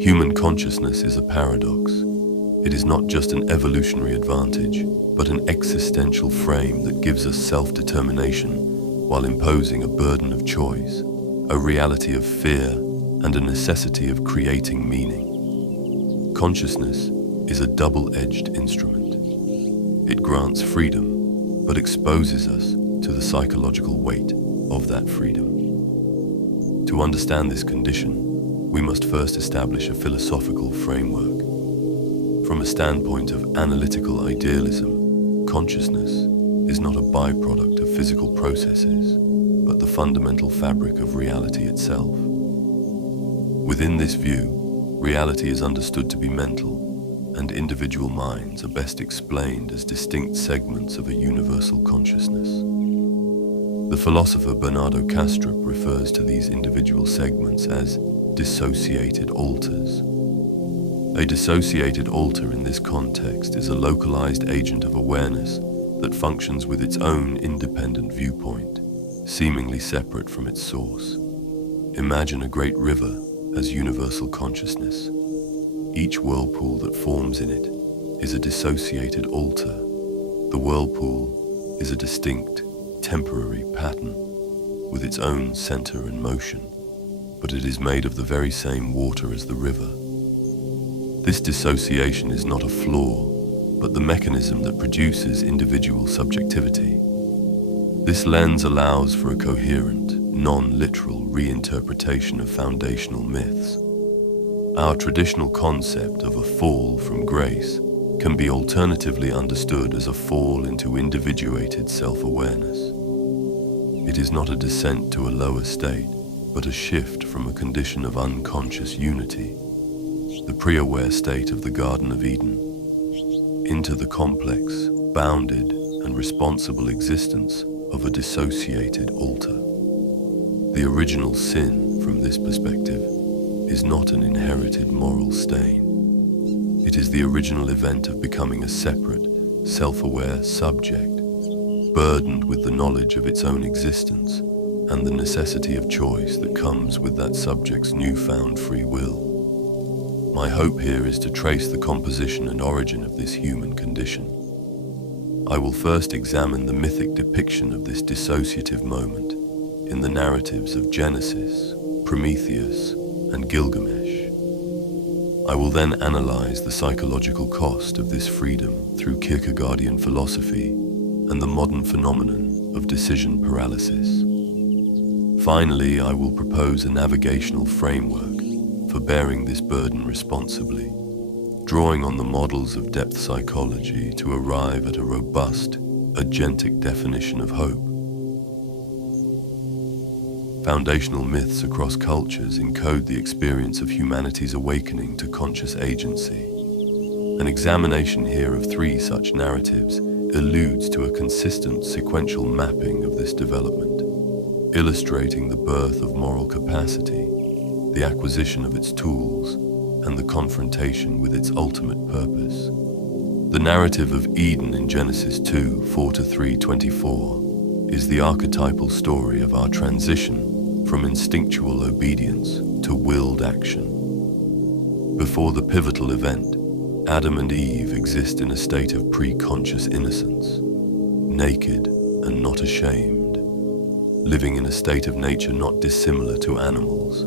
Human consciousness is a paradox. It is not just an evolutionary advantage, but an existential frame that gives us self-determination while imposing a burden of choice, a reality of fear, and a necessity of creating meaning. Consciousness is a double-edged instrument. It grants freedom, but exposes us to the psychological weight of that freedom. To understand this condition, we must first establish a philosophical framework. From a standpoint of analytical idealism, consciousness is not a byproduct of physical processes, but the fundamental fabric of reality itself. Within this view, reality is understood to be mental, and individual minds are best explained as distinct segments of a universal consciousness. The philosopher Bernardo Kastrup refers to these individual segments as dissociated alters. A dissociated alter in this context is a localized agent of awareness that functions with its own independent viewpoint, seemingly separate from its source. Imagine a great river as universal consciousness. Each whirlpool that forms in it is a dissociated alter. The whirlpool is a distinct, temporary pattern with its own center and motion, but it is made of the very same water as the river. This dissociation is not a flaw, but the mechanism that produces individual subjectivity. This lens allows for a coherent, non-literal reinterpretation of foundational myths. Our traditional concept of a fall from grace can be alternatively understood as a fall into individuated self-awareness. It is not a descent to a lower state, but a shift from a condition of unconscious unity, the pre-aware state of the Garden of Eden, into the complex, bounded, and responsible existence of a dissociated alter. The original sin, from this perspective, is not an inherited moral stain. It is the original event of becoming a separate, self-aware subject, burdened with the knowledge of its own existence and the necessity of choice that comes with that subject's newfound free will. My hope here is to trace the composition and origin of this human condition. I will first examine the mythic depiction of this dissociative moment in the narratives of Genesis, Prometheus, and Gilgamesh. I will then analyze the psychological cost of this freedom through Kierkegaardian philosophy and the modern phenomenon of decision paralysis. Finally, I will propose a navigational framework for bearing this burden responsibly, drawing on the models of depth psychology to arrive at a robust, agentic definition of hope. Foundational myths across cultures encode the experience of humanity's awakening to conscious agency. An examination here of 3 such narratives alludes to a consistent sequential mapping of this development, illustrating the birth of moral capacity, the acquisition of its tools, and the confrontation with its ultimate purpose. The narrative of Eden in Genesis 2, 4-3:24 is the archetypal story of our transition from instinctual obedience to willed action. Before the pivotal event, Adam and Eve exist in a state of pre-conscious innocence, naked and not ashamed, living in a state of nature not dissimilar to animals.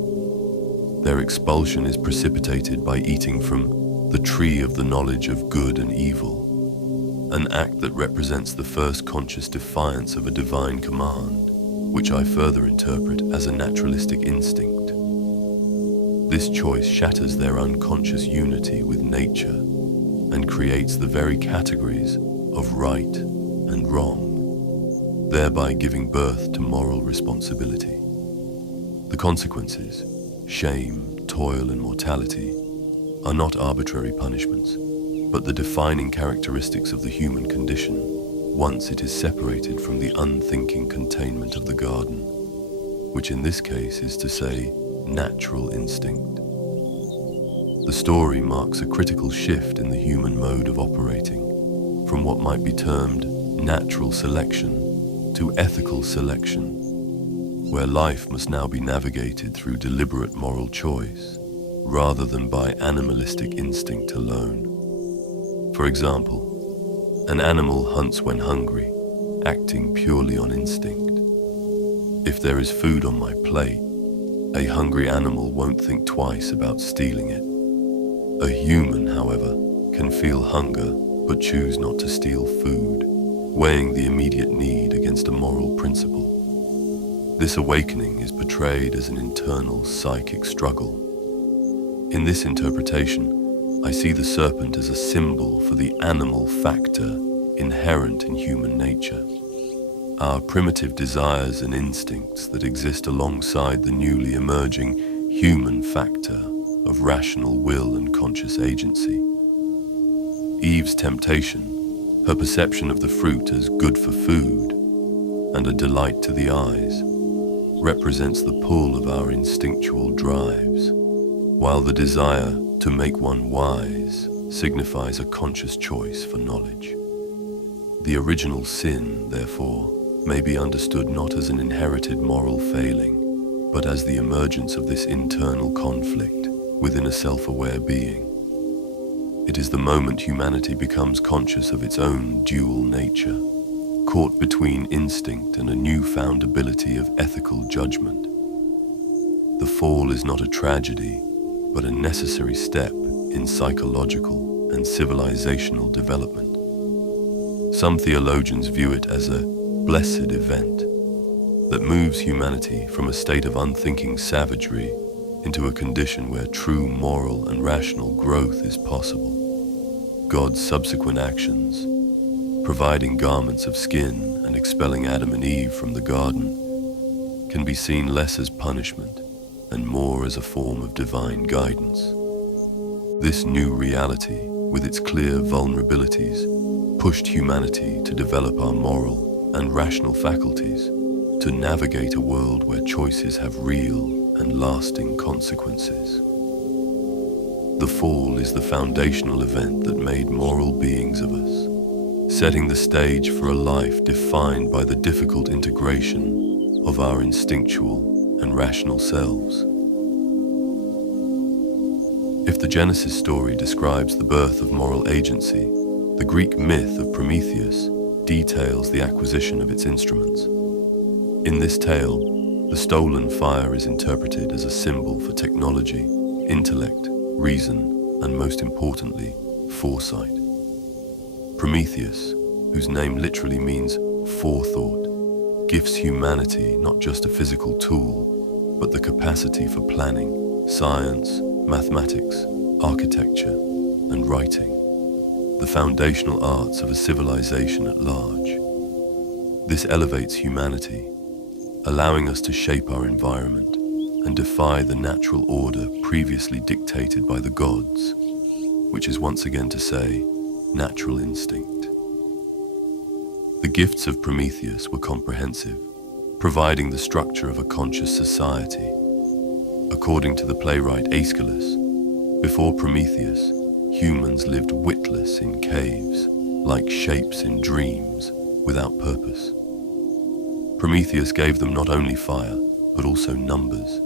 Their expulsion is precipitated by eating from the tree of the knowledge of good and evil, an act that represents the first conscious defiance of a divine command, which I further interpret as a naturalistic instinct. This choice shatters their unconscious unity with nature and creates the very categories of right and wrong, thereby giving birth to moral responsibility. The consequences, shame, toil, and mortality, are not arbitrary punishments, but the defining characteristics of the human condition once it is separated from the unthinking containment of the garden, which in this case is to say, natural instinct. The story marks a critical shift in the human mode of operating, from what might be termed natural selection to ethical selection, where life must now be navigated through deliberate moral choice, rather than by animalistic instinct alone. For example, an animal hunts when hungry, acting purely on instinct. If there is food on my plate, a hungry animal won't think twice about stealing it. A human, however, can feel hunger but choose not to steal food, weighing the immediate need against a moral principle. This awakening is portrayed as an internal psychic struggle. In this interpretation, I see the serpent as a symbol for the animal factor inherent in human nature. Our primitive desires and instincts that exist alongside the newly emerging human factor of rational will and conscious agency. Eve's temptation, her perception of the fruit as good for food and a delight to the eyes, represents the pull of our instinctual drives, while the desire to make one wise signifies a conscious choice for knowledge. The original sin, therefore, may be understood not as an inherited moral failing, but as the emergence of this internal conflict within a self-aware being. It is the moment humanity becomes conscious of its own dual nature, caught between instinct and a newfound ability of ethical judgment. The fall is not a tragedy, but a necessary step in psychological and civilizational development. Some theologians view it as a blessed event that moves humanity from a state of unthinking savagery into a condition where true moral and rational growth is possible. God's subsequent actions, providing garments of skin and expelling Adam and Eve from the garden, can be seen less as punishment and more as a form of divine guidance. This new reality, with its clear vulnerabilities, pushed humanity to develop our moral and rational faculties to navigate a world where choices have real and lasting consequences. The fall is the foundational event that made moral beings of us, setting the stage for a life defined by the difficult integration of our instinctual and rational selves. If the Genesis story describes the birth of moral agency, the Greek myth of Prometheus details the acquisition of its instruments. In this tale, the stolen fire is interpreted as a symbol for technology, intellect, reason, and most importantly, foresight. Prometheus, whose name literally means forethought, gifts humanity not just a physical tool, but the capacity for planning, science, mathematics, architecture, and writing, the foundational arts of a civilization at large. This elevates humanity, allowing us to shape our environment and defy the natural order previously dictated by the gods, which is once again to say, natural instinct. The gifts of Prometheus were comprehensive, providing the structure of a conscious society. According to the playwright Aeschylus, before Prometheus, humans lived witless in caves, like shapes in dreams, without purpose. Prometheus gave them not only fire, but also numbers,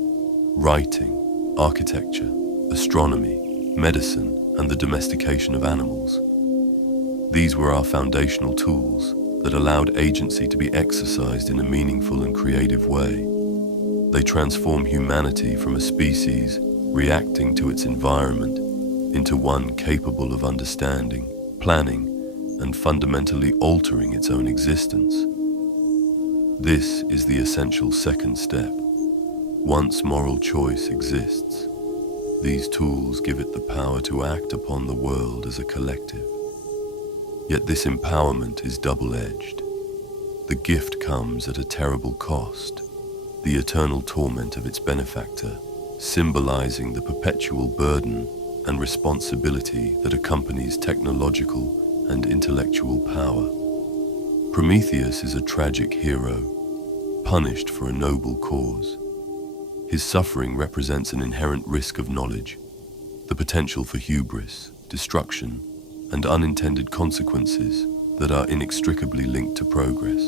writing, architecture, astronomy, medicine, and the domestication of animals. These were our foundational tools that allowed agency to be exercised in a meaningful and creative way. They transform humanity from a species reacting to its environment into one capable of understanding, planning, and fundamentally altering its own existence. This is the essential second step. Once moral choice exists, these tools give it the power to act upon the world as a collective. Yet this empowerment is double-edged. The gift comes at a terrible cost, the eternal torment of its benefactor, symbolizing the perpetual burden and responsibility that accompanies technological and intellectual power. Prometheus is a tragic hero, punished for a noble cause. His suffering represents an inherent risk of knowledge, the potential for hubris, destruction, and unintended consequences that are inextricably linked to progress.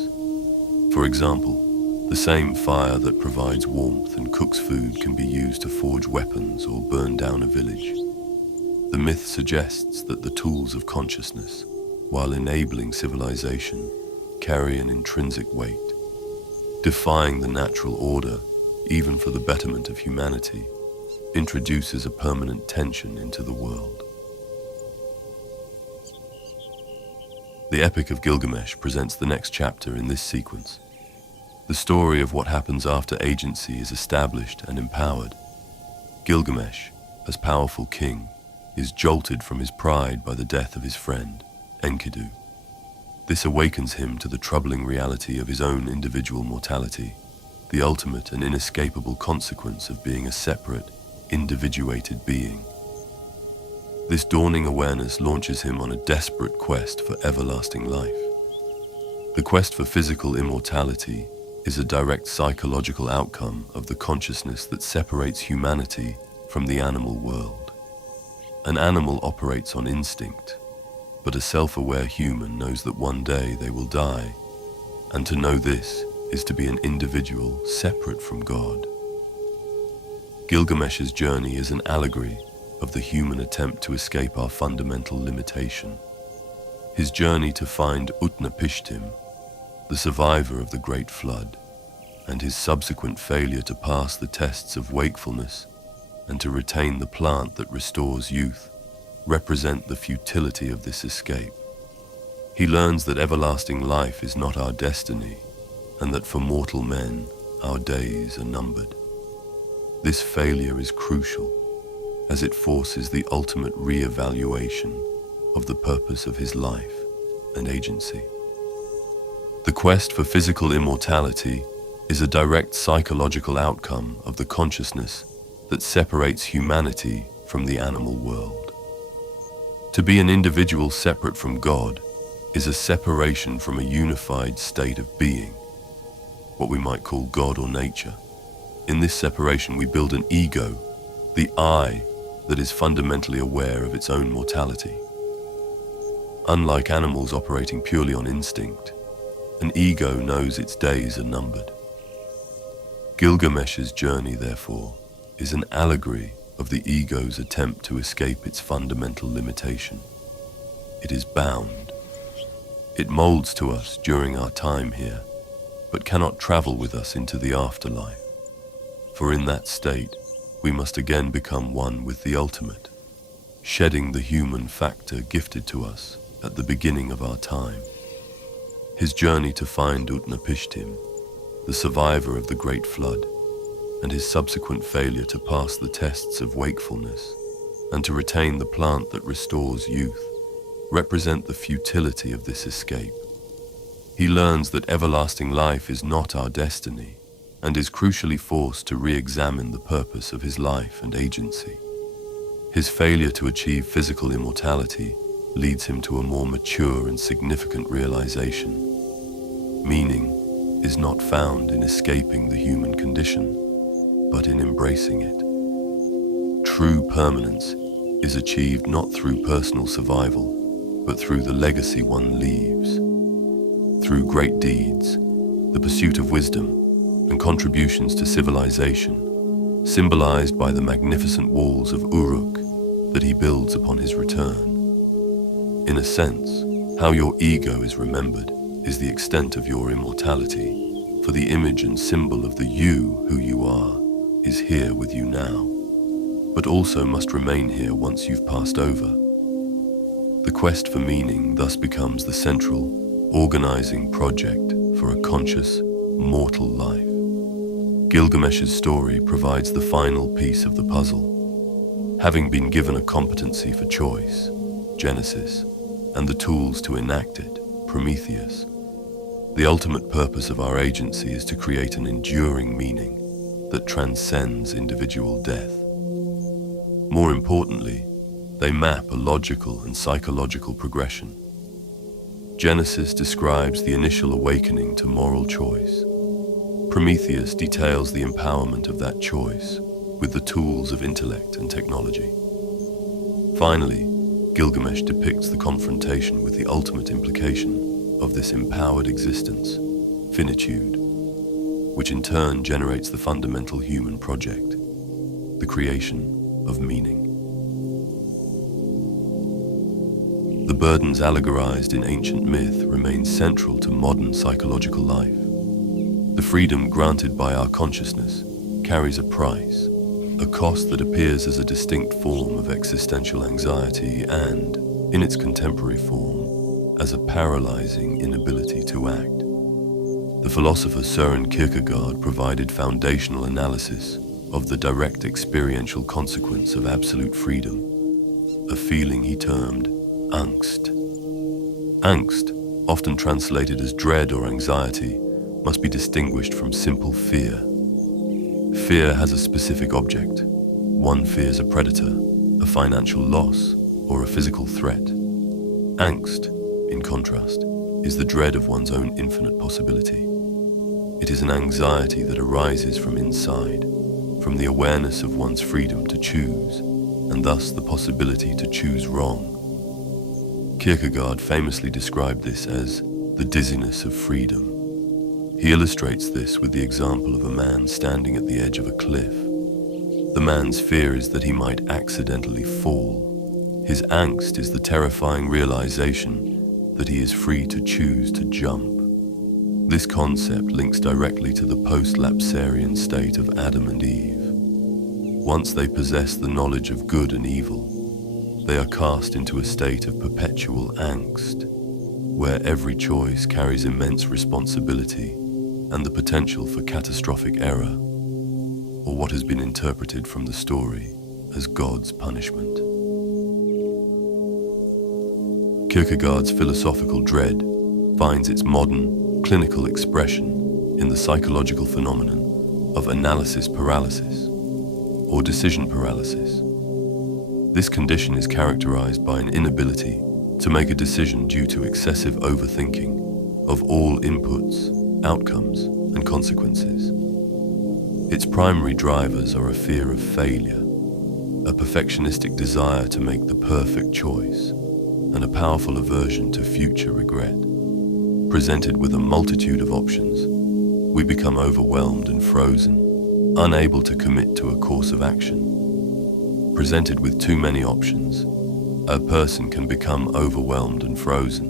For example, The same fire that provides warmth and cooks food can be used to forge weapons or burn down a village. The myth suggests that the tools of consciousness, while enabling civilization, carry an intrinsic weight. Defying the natural order, even for the betterment of humanity, introduces a permanent tension into the world. The Epic of Gilgamesh presents the next chapter in this sequence. The story of what happens after agency is established and empowered. Gilgamesh, as powerful king, is jolted from his pride by the death of his friend, Enkidu. This awakens him to the troubling reality of his own individual mortality, the ultimate and inescapable consequence of being a separate, individuated being. This dawning awareness launches him on a desperate quest for everlasting life. The quest for physical immortality is a direct psychological outcome of the consciousness that separates humanity from the animal world. An animal operates on instinct, but a self-aware human knows that one day they will die, and to know this is to be an individual separate from God. Gilgamesh's journey is an allegory of the human attempt to escape our fundamental limitation. His journey to find Utnapishtim, the survivor of the Great Flood, and his subsequent failure to pass the tests of wakefulness and to retain the plant that restores youth, represent the futility of this escape. He learns that everlasting life is not our destiny, and that for mortal men, our days are numbered. This failure is crucial, as it forces the ultimate re-evaluation of the purpose of his life and agency. The quest for physical immortality is a direct psychological outcome of the consciousness that separates humanity from the animal world. To be an individual separate from God is a separation from a unified state of being, what we might call God or nature. In this separation we build an ego, the I, that is fundamentally aware of its own mortality. Unlike animals operating purely on instinct, an ego knows its days are numbered. Gilgamesh's journey, therefore, is an allegory of the ego's attempt to escape its fundamental limitation. It is bound. It molds to us during our time here, but cannot travel with us into the afterlife. For in that state, we must again become one with the ultimate, shedding the human factor gifted to us at the beginning of our time. His journey to find Utnapishtim, the survivor of the Great Flood, and his subsequent failure to pass the tests of wakefulness and to retain the plant that restores youth, represent the futility of this escape. He learns that everlasting life is not our destiny, and is crucially forced to re-examine the purpose of his life and agency. His failure to achieve physical immortality leads him to a more mature and significant realization. Meaning is not found in escaping the human condition, but in embracing it. True permanence is achieved not through personal survival, but through the legacy one leaves. Through great deeds, the pursuit of wisdom, and contributions to civilization, symbolized by the magnificent walls of Uruk that he builds upon his return. In a sense, how your ego is remembered is the extent of your immortality, for the image and symbol of the you who you are is here with you now, but also must remain here once you've passed over. The quest for meaning thus becomes the central, organizing project for a conscious, mortal life. Gilgamesh's story provides the final piece of the puzzle. Having been given a competency for choice, Genesis, and the tools to enact it, Prometheus, the ultimate purpose of our agency is to create an enduring meaning that transcends individual death. More importantly, they map a logical and psychological progression. Genesis describes the initial awakening to moral choice. Prometheus details the empowerment of that choice with the tools of intellect and technology. Finally, Gilgamesh depicts the confrontation with the ultimate implication of this empowered existence, finitude. which in turn generates the fundamental human project, the creation of meaning. The burdens allegorized in ancient myth remain central to modern psychological life. The freedom granted by our consciousness carries a price, a cost that appears as a distinct form of existential anxiety and, in its contemporary form, as a paralyzing inability to act. The philosopher Søren Kierkegaard provided foundational analysis of the direct experiential consequence of absolute freedom, a feeling he termed Angst. Angst, often translated as dread or anxiety, must be distinguished from simple fear. Fear has a specific object. One fears a predator, a financial loss, or a physical threat. Angst, in contrast, is the dread of one's own infinite possibility. It is an anxiety that arises from inside, from the awareness of one's freedom to choose, and thus the possibility to choose wrong. Kierkegaard famously described this as the dizziness of freedom. He illustrates this with the example of a man standing at the edge of a cliff. The man's fear is that he might accidentally fall. His angst is the terrifying realization that he is free to choose to jump. This concept links directly to the post-lapsarian state of Adam and Eve. Once they possess the knowledge of good and evil, they are cast into a state of perpetual angst, where every choice carries immense responsibility and the potential for catastrophic error, or what has been interpreted from the story as God's punishment. Kierkegaard's philosophical dread finds its modern, clinical expression in the psychological phenomenon of analysis paralysis, or decision paralysis. This condition is characterized by an inability to make a decision due to excessive overthinking of all inputs, outcomes, and consequences. Its primary drivers are a fear of failure, a perfectionistic desire to make the perfect choice, and a powerful aversion to future regret. Presented with a multitude of options, we become overwhelmed and frozen, unable to commit to a course of action. Presented with too many options, a person can become overwhelmed and frozen.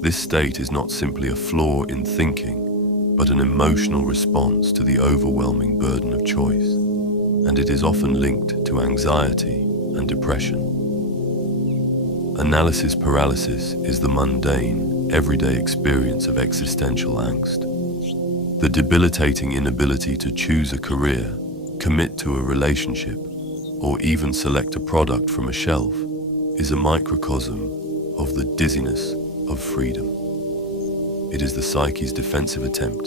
This state is not simply a flaw in thinking, but an emotional response to the overwhelming burden of choice, and it is often linked to anxiety and depression. Analysis paralysis is the mundane, everyday experience of existential angst. The debilitating inability to choose a career, commit to a relationship, or even select a product from a shelf is a microcosm of the dizziness of freedom. It is the psyche's defensive attempt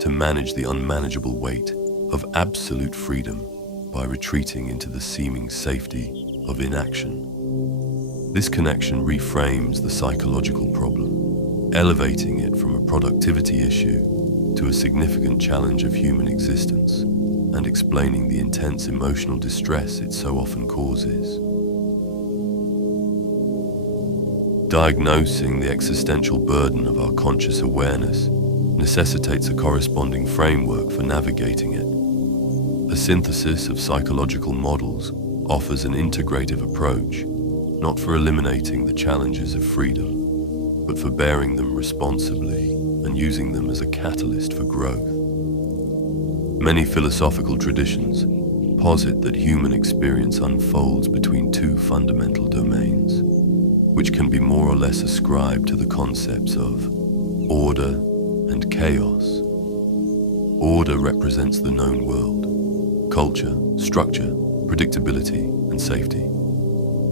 to manage the unmanageable weight of absolute freedom by retreating into the seeming safety of inaction. This connection reframes the psychological problem, elevating it from a productivity issue to a significant challenge of human existence, and explaining the intense emotional distress it so often causes. Diagnosing the existential burden of our conscious awareness necessitates a corresponding framework for navigating it. A synthesis of psychological models offers an integrative approach, not for eliminating the challenges of freedom, but for bearing them responsibly and using them as a catalyst for growth. Many philosophical traditions posit that human experience unfolds between two fundamental domains, which can be more or less ascribed to the concepts of order and chaos. Order represents the known world, culture, structure, predictability, and safety.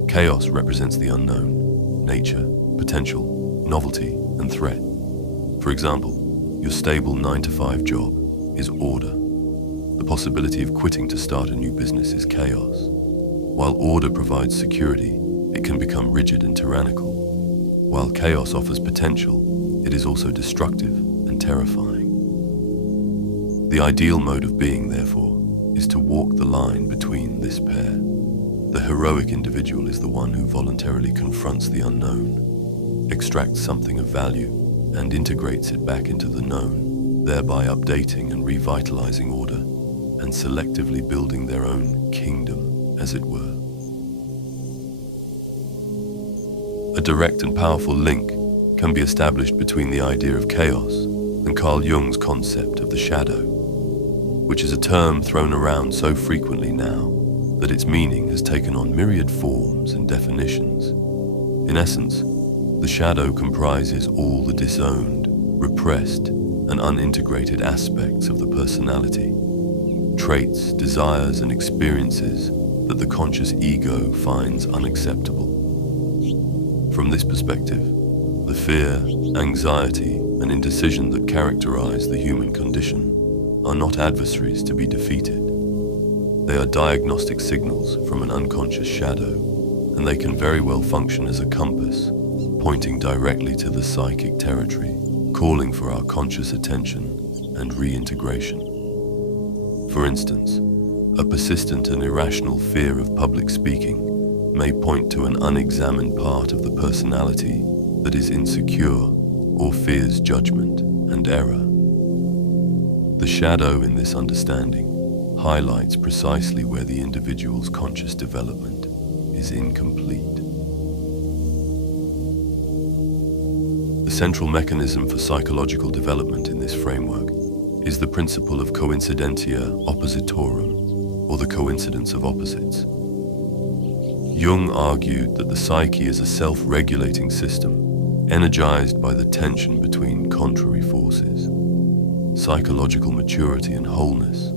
Chaos represents the unknown, nature, potential, novelty, and threat. For example, your stable 9-to-5 job is order. The possibility of quitting to start a new business is chaos. While order provides security, it can become rigid and tyrannical. While chaos offers potential, it is also destructive and terrifying. The ideal mode of being, therefore, is to walk the line between this pair. The heroic individual is the one who voluntarily confronts the unknown, extracts something of value, and integrates it back into the known. thereby updating and revitalizing order and selectively building their own kingdom, as it were. A direct and powerful link can be established between the idea of chaos and Carl Jung's concept of the shadow, which is a term thrown around so frequently now that its meaning has taken on myriad forms and definitions. In essence, the shadow comprises all the disowned, repressed, and unintegrated aspects of the personality, traits, desires, and experiences that the conscious ego finds unacceptable. From this perspective, the fear, anxiety, and indecision that characterize the human condition are not adversaries to be defeated. They are diagnostic signals from an unconscious shadow, and they can very well function as a compass, pointing directly to the psychic territory, calling for our conscious attention and reintegration. For instance, a persistent and irrational fear of public speaking may point to an unexamined part of the personality that is insecure or fears judgment and error. The shadow in this understanding highlights precisely where the individual's conscious development is incomplete. The central mechanism for psychological development in this framework is the principle of coincidentia oppositorum, or the coincidence of opposites. Jung argued that the psyche is a self-regulating system energized by the tension between contrary forces. Psychological maturity and wholeness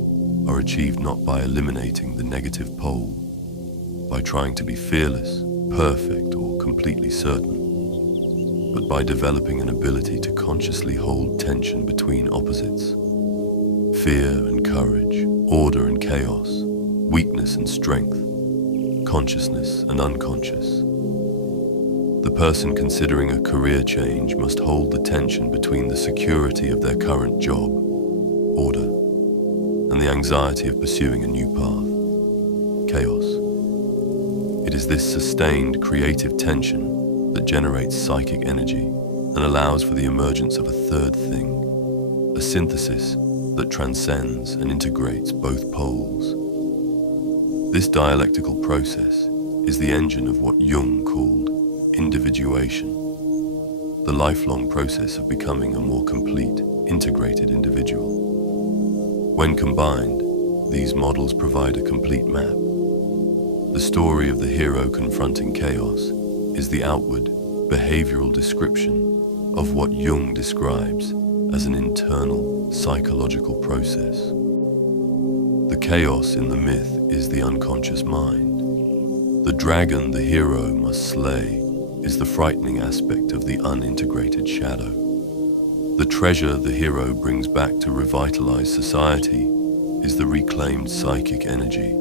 are achieved not by eliminating the negative pole, by trying to be fearless, perfect, or completely certain, but by developing an ability to consciously hold tension between opposites. Fear and courage, order and chaos, weakness and strength, consciousness and unconscious. The person considering a career change must hold the tension between the security of their current job, order, and the anxiety of pursuing a new path, chaos. It is this sustained creative tension that generates psychic energy and allows for the emergence of a third thing, a synthesis that transcends and integrates both poles. This dialectical process is the engine of what Jung called individuation, the lifelong process of becoming a more complete, integrated individual. When combined, these models provide a complete map. The story of the hero confronting chaos is the outward, behavioral description of what Jung describes as an internal, psychological process. The chaos in the myth is the unconscious mind. The dragon the hero must slay is the frightening aspect of the unintegrated shadow. The treasure the hero brings back to revitalize society is the reclaimed psychic energy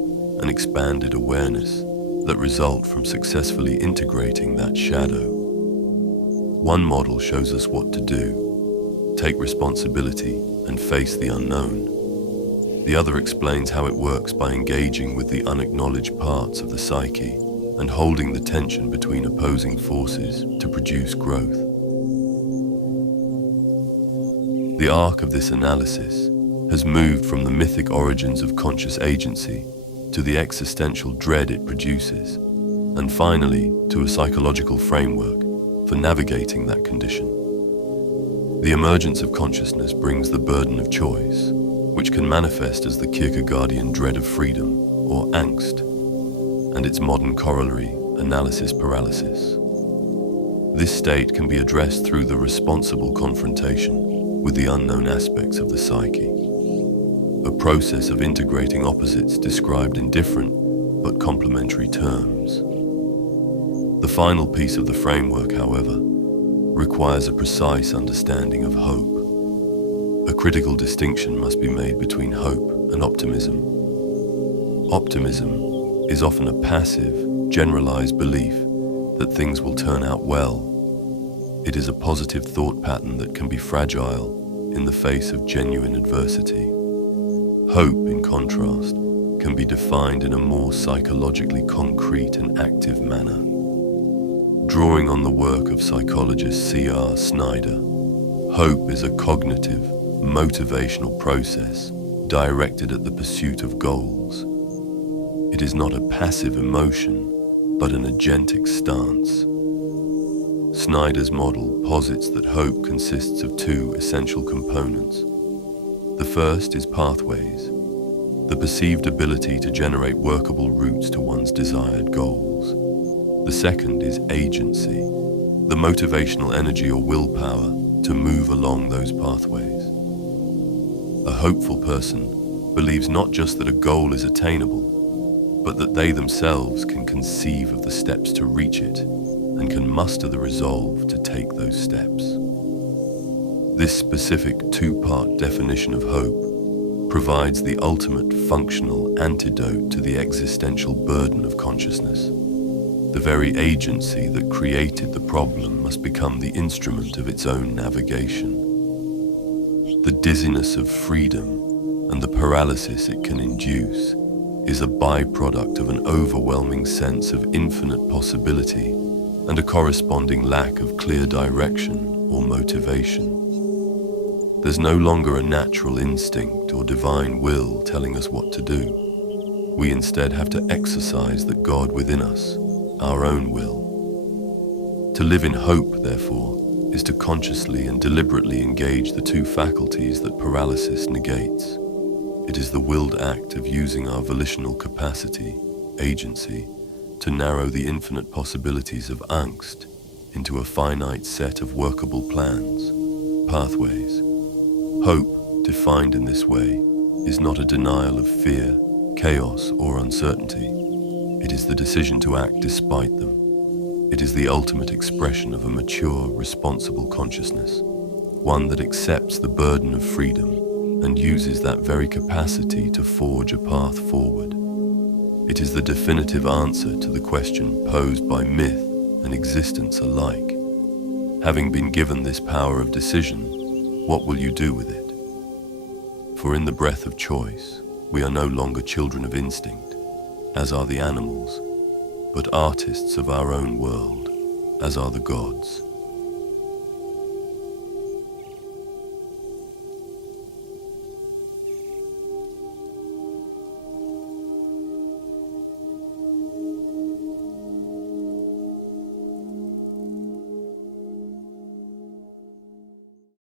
and expanded awareness that result from successfully integrating that shadow. One model shows us what to do, take responsibility and face the unknown. The other explains how it works by engaging with the unacknowledged parts of the psyche and holding the tension between opposing forces to produce growth. The arc of this analysis has moved from the mythic origins of conscious agency to the existential dread it produces, and finally to a psychological framework for navigating that condition. The emergence of consciousness brings the burden of choice, which can manifest as the Kierkegaardian dread of freedom, or Angst, and its modern corollary, analysis paralysis. This state can be addressed through the responsible confrontation with the unknown aspects of the psyche, a process of integrating opposites described in different but complementary terms. The final piece of the framework, however, requires a precise understanding of hope. A critical distinction must be made between hope and optimism. Optimism is often a passive, generalized belief that things will turn out well. It is a positive thought pattern that can be fragile in the face of genuine adversity. Hope, in contrast, can be defined in a more psychologically concrete and active manner. Drawing on the work of psychologist C.R. Snyder, hope is a cognitive, motivational process directed at the pursuit of goals. It is not a passive emotion, but an agentic stance. Snyder's model posits that hope consists of two essential components. The first is pathways, the perceived ability to generate workable routes to one's desired goals. The second is agency, the motivational energy or willpower to move along those pathways. A hopeful person believes not just that a goal is attainable, but that they themselves can conceive of the steps to reach it and can muster the resolve to take those steps. This specific two-part definition of hope provides the ultimate functional antidote to the existential burden of consciousness. The very agency that created the problem must become the instrument of its own navigation. The dizziness of freedom and the paralysis it can induce is a byproduct of an overwhelming sense of infinite possibility and a corresponding lack of clear direction or motivation. There's no longer a natural instinct or divine will telling us what to do. We instead have to exercise the God within us, our own will. To live in hope, therefore, is to consciously and deliberately engage the two faculties that paralysis negates. It is the willed act of using our volitional capacity, agency, to narrow the infinite possibilities of angst into a finite set of workable plans, pathways. Hope, defined in this way, is not a denial of fear, chaos, or uncertainty. It is the decision to act despite them. It is the ultimate expression of a mature, responsible consciousness, one that accepts the burden of freedom and uses that very capacity to forge a path forward. It is the definitive answer to the question posed by myth and existence alike. Having been given this power of decision, what will you do with it? For in the breath of choice, we are no longer children of instinct, as are the animals, but artists of our own world, as are the gods.